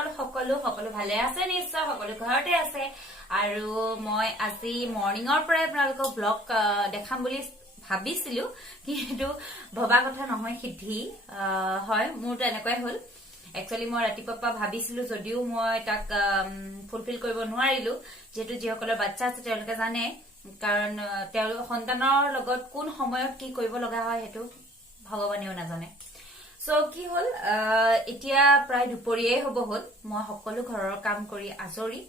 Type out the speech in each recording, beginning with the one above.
আপোনালোক সকলো ভালে আছে নিশ্চয় সকলো ঘৰতে আছে আৰু মই আজি মৰ্নিংৰ পৰা আপোনালোকক ব্লগ দেখাম বুলি ভাবিছিলো কিন্তু ভবা কথা নহয় সিদ্ধি হয় মোৰ এনেকৈ হল একচুয়ালি মই ৰাতিপুৱা ভাবিছিলো যদিও মই তাক ফুলফিল কৰিব নোৱাৰিলো যেহেতু যিসকলৰ বাচ্চা আছে তেওঁলোকে জানে কাৰণ তেওঁলোকৰ সন্তানৰ লগত কোন সময়ত কি কৰিব লগা হয় হেতু ভগৱানেও নাজানে সো কি হল এতিয়া প্ৰায় দুপৰীয়াই হ'ব হল মই সকলো ঘৰৰ কাম কৰি আজৰি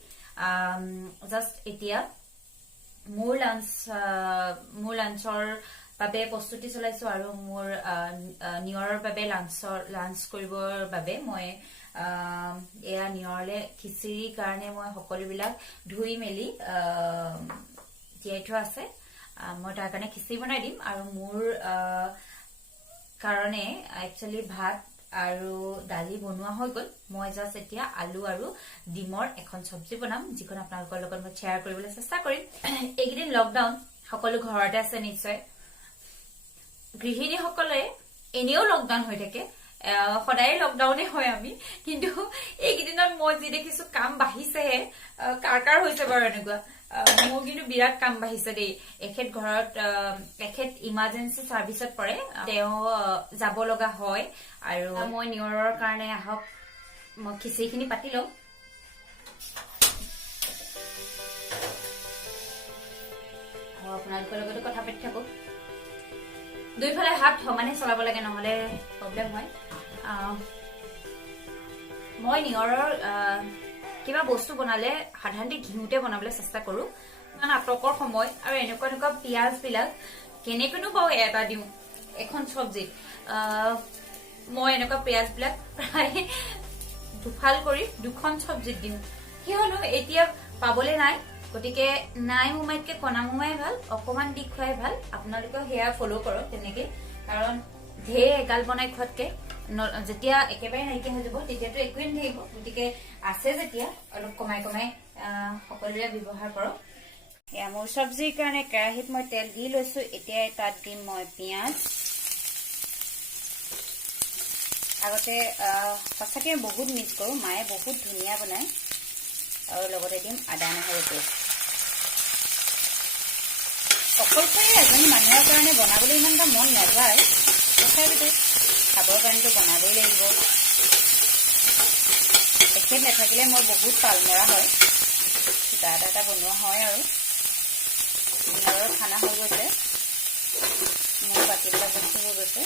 জাস্ট এতিয়া মোৰ লাঞ্চৰ বাবে প্ৰস্তুতি চলাইছো আৰু মোৰ নিয়ৰৰ বাবে লাঞ্চ কৰিবৰ বাবে মই এয়া নিয়ৰলে খিচিৰিৰ কাৰণে মই সকলোবিলাক ধুই মেলি তিয়াই থোৱা আছে মই তাৰ কাৰণে খিচিৰি বনাই দিম আৰু মোৰ কাৰণে একচুয়ালি ভাত আৰু দালি বনোৱা হৈ গল মই জাস্ট এতিয়া আলু আৰু ডিমৰ এখন সবজি বনাম যিখন আপোনালোকৰ লগত মই শেয়াৰ কৰিবলৈ চেষ্টা কৰিম এইকেইদিন লকডাউন সকলো ঘৰতে আছে নিশ্চয় গৃহিণীসকলে এনেও লকডাউন হৈ থাকে সদায় লকডাউনে হয় আমি কিন্তু এইকেইদিনত মই যি দেখিছো কাম বাঢ়িছেহে কাৰ হৈছে বাৰু এনেকুৱা মোৰ কিন্তু বিৰাট কাম বাঢ়িছে দেই এখেত ঘৰত এখেত ইমাৰ্জেন্সি সাৰ্ভিসত পৰে তেওঁ যাব লগা হয় আৰু মই নিয়ৰৰ কাৰণে আহক মই খিচিৰিখিনি পাতি লওঁ আপোনালোকৰ লগতো কথা পাতি থাকো দুইফালে হাত সমানে চলাব লাগে নহলে প্ৰব্লেম হয় মই নিয়ৰৰ কিবা বস্তু বনালে সাধাৰণতে ঘিউতে বনাবলৈ চেষ্টা কৰো কাৰণ আটকৰ সময় আৰু এনেকুৱা পিয়াজ বিলাক কেনেকনো পাও এটা দিও এখন সবজিত মই এনেকুৱা পিয়াজ বিলাক প্ৰায় দুফাল কৰি দুখন সবজিত দিম কি হলো এতিয়া পাবলে নাই গতিকে নাই মুমাইতকে কণা মুমাই ভাল অকমান দি খুৱাই ভাল আপোনালোকে হেয়া ফলো কৰক তেনেকে কাৰণ ধেৰ এগাল বনাই খোৱাতকে যেতিয়া একেবাৰে নাইকিয়া হৈ যাব তেতিয়াতো একোৱে নাথাকিব গতিকে আছে যেতিয়া অলপ কমাই সকলোৰে ব্যৱহাৰ কৰক এয়া মোৰ সবজিৰ কাৰণে কেৰাহীত মই তেল দি লৈছো এতিয়া তাত দিম মই পিয়াজ আগতে সঁচাকে বহুত মিছ কৰো মায়ে বহুত ধুনীয়া বনায় আৰু লগতে দিম আদা নহৰু পেষ্ট অকলশৰে এজনী মানুহৰ কাৰণে বনাবলৈ ইমান এটা মন নাযায় তথাপিতো খাবৰ কাৰণেতো বনাবই লাগিব এখেত নাথাকিলে মই বহুত পালমৰা হয় কিবা এটা বনোৱা হয় আৰু নিয়ৰৰ খানা হৈ গৈছে মোৰ বাকীবিলাক বস্তু হৈ গৈছে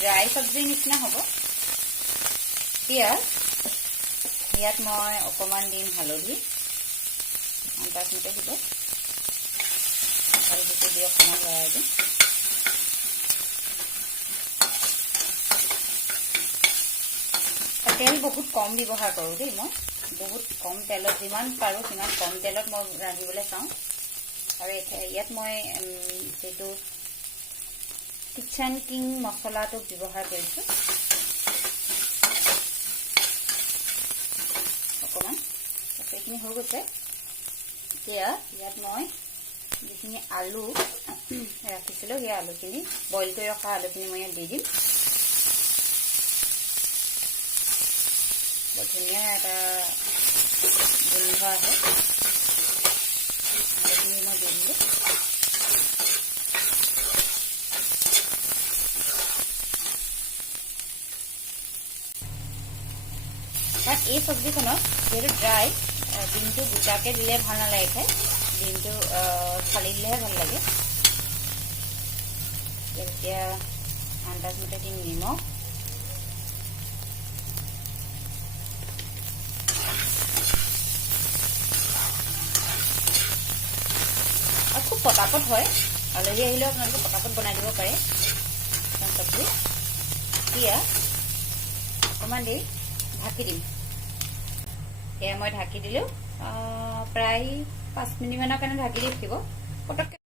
ড্ৰাই সবজিৰ নিচিনা হ'ব ইয়াত মই অকমান দিম হালধি আন্দাজমতে দিব হালধিটো দি অকমান লৰাই দিম তেল বহুত কম ব্যৱহাৰ কৰোঁ দেই মই বহুত কম তেলত যিমান পাৰোঁ সিমান কম তেলত মই ৰান্ধিবলৈ চাওঁ আৰু ইয়াত মই যিটো কিচেন কিং মছলাটো ব্যৱহাৰ কৰিছো অকমান এইখিনি হৈ গৈছে এতিয়া ইয়াত মই যিখিনি আলু ৰাখিছিলো সেই আলুখিনি বইল কৰি ৰখা আলুখিনি মই ইয়াত দি দিম বৰ ধুনীয়া এটা গোন্ধ আহে আলুখিনি মই দি দিলো এই সবজিখনত যেহেতু ড্ৰাই ডিমটো গোটাকে দিলে ভাল নালাগে খাই ডিমটো ফালি দিলেহে ভাল লাগে এতিয়া আন্দাজমতে দিম নিমখ আৰু খুব পটাপট হয় আলহী আহিলেও আপোনালোকে পটাপট বনাই দিব পাৰে চবজি এতিয়া অকণমান দেৰি ঢাকি দিম এয়া মই ঢাকি দিলো প্ৰায় 5 মিনিট মানৰ কাৰণে ঢাকি দি ৰাখিব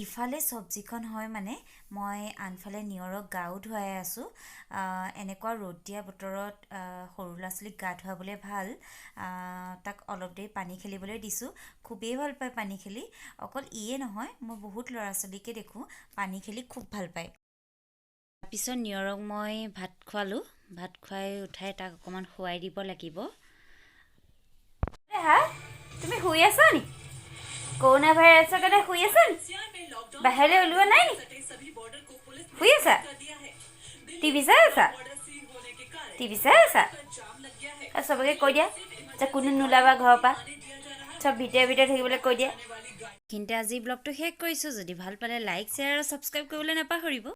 ইফালে চব্জিখন হয় মানে মই আনফালে নিয়ৰক গাও ধুৱাই আছোঁ। এনেকুৱা ৰ'দ দিয়া বতৰত সৰু ল'ৰা ছোৱালীক গা ধুৱাবলৈ ভাল। তাক অলপ দেৰি পানী খেলিবলৈ দিছোঁ। খুবেই ভাল পায় পানী খেলি। অকল ইয়ে নহয়, মই বহুত ল'ৰা ছোৱালীকে দেখোঁ পানী খেলি খুব ভাল পায়। তাৰপিছত নিয়ৰক মই ভাত খোৱালোঁ। ভাত খুৱাই উঠাই তাক অকণমান শুৱাই দিব লাগিব। হা, তুমি শুই আছা নি? কৰোণা ভাইৰাছৰ কাৰণে শুই আছা নি? বাহিৰলৈ ওলোৱা নাই নি? শুই আছা? টিভি চাই আছা? টিভি চাই আছা? চবকে কৈ দিয়া যে কোনো নোলাবা ঘৰৰ পৰা, চব ভিতৰে থাকিবলৈ কৈ দিয়া। কিন্তু আজি ব্লগটো শেষ কৰিছোঁ। যদি ভাল পালে লাইক শ্বেয়াৰ আৰু ছাবস্ক্ৰাইব কৰিবলৈ নাপাহৰিব।